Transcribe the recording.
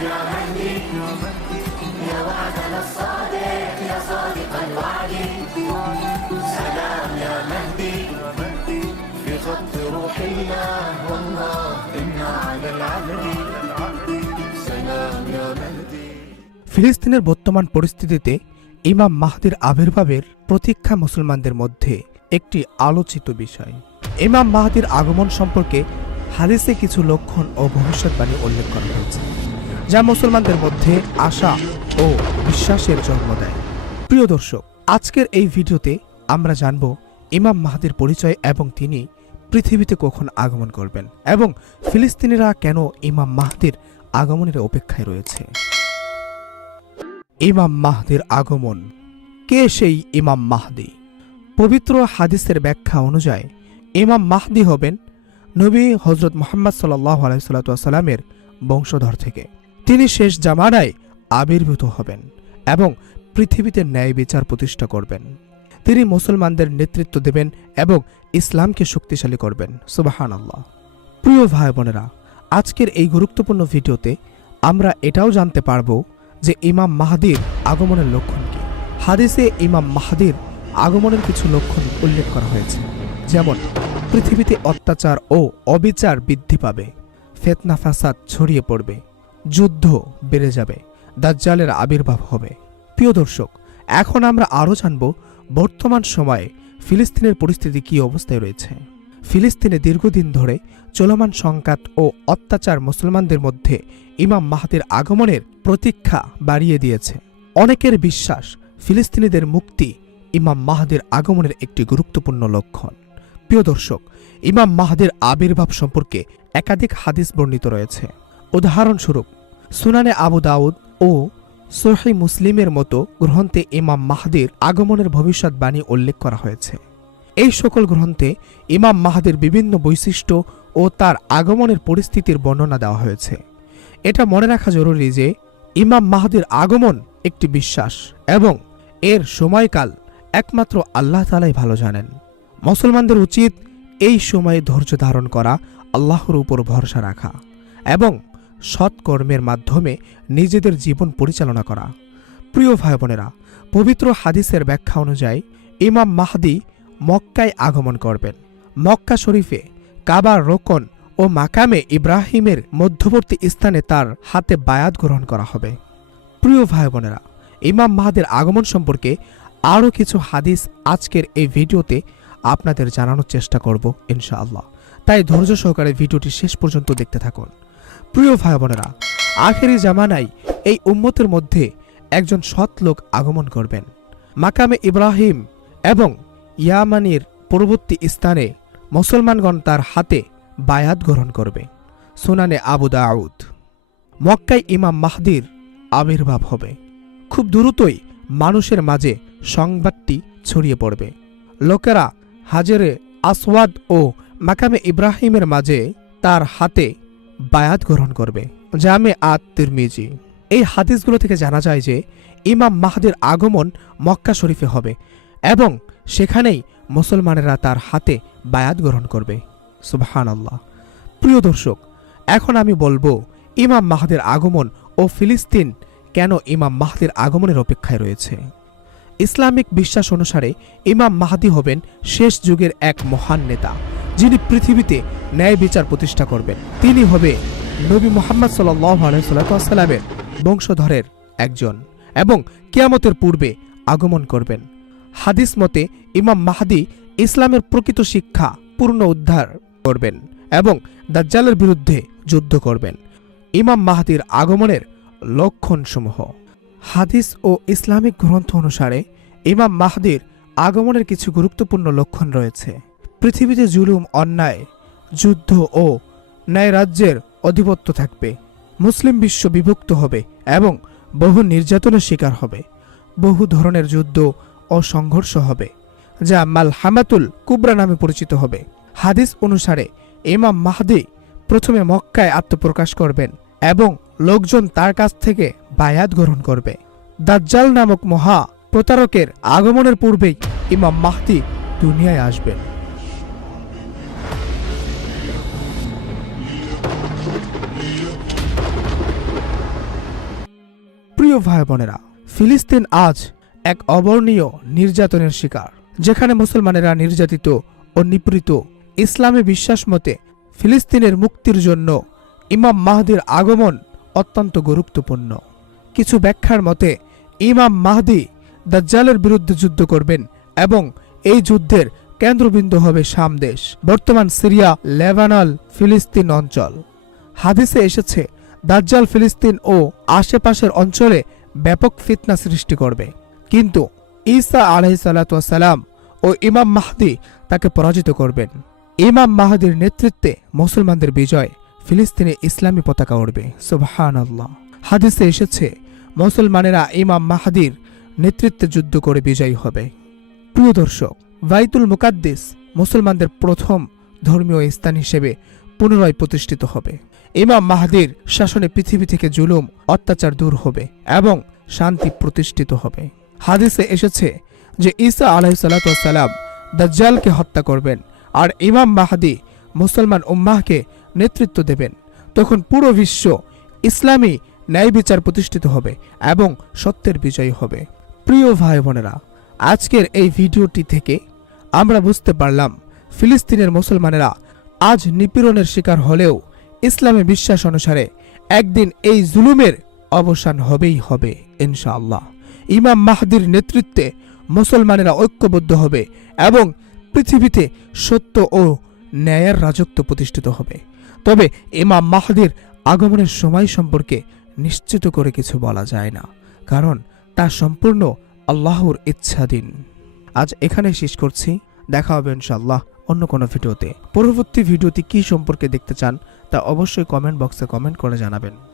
يا مهدي يا وعدنا الصادق يا صادق الوعد سلام يا مهدي في خط روح الله والله إنا على العهد سلام يا مهدي ফিলিস্তিনের বর্তমান পরিস্থিতিতে ইমাম মাহদির আবির্ভাবের প্রতীক্ষা মুসলমানদের মধ্যে একটি আলোচিত বিষয় ইমাম মাহদির আগমন সম্পর্কে হাদিসে কিছু লক্ষণ ও ভবিষ্যৎবাণী উল্লেখ করা হয়েছে যা মুসলমানদের মধ্যে আশা ও বিশ্বাসের জন্ম দেয়। প্রিয় দর্শক, আজকের এই ভিডিওতে আমরা জানব ইমাম মাহদির পরিচয় এবং তিনি পৃথিবীতে কখন আগমন করবেন এবং ফিলিস্তিনিরা কেন ইমাম মাহদির আগমনের অপেক্ষায় রয়েছে। ইমাম মাহদির আগমন, কে সেই ইমাম মাহদি? পবিত্র হাদিসের ব্যাখ্যা অনুযায়ী, ইমাম মাহদি হবেন নবী হজরত মোহাম্মদ সাল্লাহ আলাইসাল্লামের বংশধর থেকে। তিনি শেষ জামানায় আবির্ভূত হবেন এবং পৃথিবীতে ন্যায় বিচার প্রতিষ্ঠা করবেন। তিনি মুসলমানদের নেতৃত্ব দেবেন এবং ইসলামকে শক্তিশালী করবেন। সুবাহান আল্লাহ প্রিয় ভাই বোনেরা, আজকের এই গুরুত্বপূর্ণ ভিডিওতে আমরা এটাও জানতে পারব যে ইমাম মাহাদির আগমনের লক্ষণ কি। হাদিসে ইমাম মাহাদির আগমনের কিছু লক্ষণ উল্লেখ করা হয়েছে। যেমন, পৃথিবীতে অত্যাচার ও অবিচার বৃদ্ধি পাবে ফেতনা ফাসাদ ছড়িয়ে পড়বে যুদ্ধ বেড়ে যাবে, দাজ্জালের আবির্ভাব হবে। প্রিয় দর্শক, এখন আমরা আরও জানব বর্তমান সময়ে ফিলিস্তিনের পরিস্থিতি কী অবস্থায় রয়েছে। ফিলিস্তিনে দীর্ঘদিন ধরে চলমান সংঘাত ও অত্যাচার মুসলমানদের মধ্যে ইমাম মাহাতির আগমনের প্রতীক্ষা বাড়িয়ে দিয়েছে। অনেকের বিশ্বাস ফিলিস্তিনিদের মুক্তি ইমাম মাহাদের আগমনের একটি গুরুত্বপূর্ণ লক্ষণ। প্রিয় দর্শক, ইমাম মাহাদের আবির্ভাব সম্পর্কে একাধিক হাদিস বর্ণিত রয়েছে। উদাহরণস্বরূপ, সুনানে আবু দাউদ ও সোহি মুসলিমের মতো গ্রন্থে ইমাম মাহাদির আগমনের ভবিষ্যৎবাণী উল্লেখ করা হয়েছে। এই সকল গ্রন্থে ইমাম মাহাদের বিভিন্ন বৈশিষ্ট্য ও তার আগমনের পরিস্থিতির বর্ণনা দেওয়া হয়েছে। এটা মনে রাখা জরুরি যে, ইমাম মাহাদের আগমন একটি বিশ্বাস এবং এর সময়কাল একমাত্র আল্লাহ তালাই ভালো জানেন। মুসলমানদের উচিত এই সময়ে ধৈর্য ধারণ করা, আল্লাহর উপর ভরসা রাখা এবং সৎকর্মের মাধ্যমে নিজেদের জীবন পরিচালনা করা। প্রিয় ভাই বোনেরা পবিত্র হাদিসের ব্যাখ্যা অনুযায়ী ইমাম মাহদি মক্কায় আগমন করবেন। মক্কা শরীফে কাবার রোকন ও মাকামে ইব্রাহিমের মধ্যবর্তী স্থানে তার হাতে বায়াত গ্রহণ করা হবে। প্রিয় ভাই বোনেরা ইমাম মাহাদের আগমন সম্পর্কে আরও কিছু হাদিস আজকের এই ভিডিওতে আপনাদের জানানোর চেষ্টা করব ইনশাআল্লাহ। তাই ধৈর্য সহকারে ভিডিওটি শেষ পর্যন্ত দেখতে থাকুন। প্রিয় ভাই বোনেরা আখেরি জামানায় এই উম্মতের মধ্যে একজন সৎ লোক আগমন করবেন। মাকামে ইব্রাহিম এবং ইয়ামানির পরবর্তী স্থানে মুসলমানগণ তার হাতে বায়াত গ্রহণ করবে। সুনানে আবু দাউদ। মক্কায় ইমাম মাহদির আবির্ভাব হবে। খুব দ্রুতই মানুষের মাঝে সংবাদটি ছড়িয়ে পড়বে। লোকেরা হাজেরে আসওয়াদ ও মাকামে ইব্রাহিমের মাঝে তার হাতে বায়াত গ্রহণ করবে। জামে আত তিরমিজি এই হাদিসগুলো থেকে জানা যায় যে, ইমাম মাহদের আগমন মক্কা শরীফে হবে এবং সেখানেই মুসলমানেরা তার হাতে বায়াত গ্রহণ করবে। সুবহান আল্লাহ প্রিয় দর্শক, এখন আমি বলব, ইমাম মাহাদের আগমন ও ফিলিস্তিন কেন ইমাম মাহাদের আগমনের অপেক্ষায় রয়েছে? ইসলামিক বিশ্বাস অনুসারে ইমাম মাহাদি হবেন শেষ যুগের এক মহান নেতা, যিনি পৃথিবীতে ন্যায় বিচার প্রতিষ্ঠা করবেন। তিনি হবে নবী মোহাম্মদ সাল্লামের বংশধরের একজন এবং কিয়ামতের পূর্বে আগমন করবেন। হাদিস মতে ইমাম মাহাদি ইসলামের প্রকৃত শিক্ষা পূর্ণ উদ্ধার করবেন এবং দাজ্জালের বিরুদ্ধে যুদ্ধ করবেন। ইমাম মাহাদির আগমনের লক্ষণসমূহ। হাদিস ও ইসলামিক গ্রন্থ অনুসারে ইমাম মাহাদির আগমনের কিছু গুরুত্বপূর্ণ লক্ষণ রয়েছে। পৃথিবীতে জুলুম, অন্যায় যুদ্ধ ও ন্যায় রাজ্যের অধিপত্য থাকবে। মুসলিম বিশ্ব বিভক্ত হবে এবং বহু নির্যাতনের শিকার হবে। বহু ধরনের যুদ্ধ ও সংঘর্ষ হবে, যা মাল হামাতুল কুবরা নামে পরিচিত হবে। হাদিস অনুসারে ইমাম মাহদি প্রথমে মক্কায় আত্মপ্রকাশ করবেন এবং লোকজন তার কাছ থেকে বায়াত গ্রহণ করবে। দাজ্জাল নামক মহা প্রতারকের আগমনের পূর্বেই ইমাম মাহদি দুনিয়ায় আসবেন। প্রিয় ভাই বোনেরা ফিলিস্তিন আজ এক অবর্ণীয় নির্যাতনের শিকার, যেখানে মুসলমানেরা নির্যাতিত ও নিপীড়িত ইসলামে বিশ্বাস মতে ফিলিস্তিনের মুক্তির জন্য ইমাম মাহদির আগমন অত্যন্ত গুরুত্বপূর্ণ। কিছু ব্যাখ্যার মতে, ইমাম মাহদি দাজ্জালের বিরুদ্ধে যুদ্ধ করবেন এবং এই যুদ্ধের কেন্দ্রবিন্দু হবে শাম দেশ, বর্তমান সিরিয়া লেবানল ফিলিস্তিন অঞ্চল। হাদিসে এসেছে দাজ্জাল ফিলিস্তিন ও আশেপাশের অঞ্চলে ব্যাপক ফিতনা সৃষ্টি করবে। কিন্তু ঈসা আলহিসাল্লাম ও ইমাম মাহদি তাকে পরাজিত করবেন। ইমাম মাহাদির নেতৃত্বে মুসলমানদের বিজয় ফিলিস্তিনে ইসলামী পতাকা উড়বে। সুবহান হাদিসে এসেছে, মুসলমানেরা ইমাম মাহাদির নেতৃত্বে যুদ্ধ করে বিজয়ী হবে। প্রিয় দর্শক, বাইতুল মুকাদ্দিস মুসলমানদের প্রথম ধর্মীয় স্থান হিসেবে পুনরায় প্রতিষ্ঠিত হবে। ইমাম মাহাদির শাসনে পৃথিবী থেকে জুলুম, অত্যাচার দূর হবে এবং শান্তি প্রতিষ্ঠিত হবে। হাদিসে এসেছে যে ঈসা আলাইসাল্লাম দাজ্জালকে হত্যা করবেন আর ইমাম মাহাদি মুসলমান উম্মাহকে নেতৃত্ব দেবেন। তখন পুরো বিশ্ব ইসলামী ন্যায় বিচার প্রতিষ্ঠিত হবে এবং সত্যের বিজয়ী হবে। প্রিয় ভাই বোনেরা, আজকের এই ভিডিওটি থেকে আমরা বুঝতে পারলাম ফিলিস্তিনের মুসলমানেরা আজ নিপীড়নের শিকার হলেও ইসলামে বিশ্বাস অনুসারে একদিন এই জুলুমের অবসান হবেই হবে, ইনশাআল্লাহ। ইমাম মাহদির নেতৃত্বে মুসলমানেরা ঐক্যবদ্ধ হবে এবং পৃথিবীতে সত্য ও ন্যায়ের রাজত্ব প্রতিষ্ঠিত হবে। তবে ইমাম মাহদির আগমনের সময় সম্পর্কে নিশ্চিত করে কিছু বলা যায় না, কারণ তা সম্পূর্ণ আল্লাহর ইচ্ছাধীন। আজ এখানে শেষ করছি। দেখা হবে ইনশাআল্লাহ অন্য কোনো ভিডিওতে। পরবর্তী ভিডিওটি কি সম্পর্কে দেখতে চান তা অবশ্যই কমেন্ট বক্সে কমেন্ট করে জানাবেন।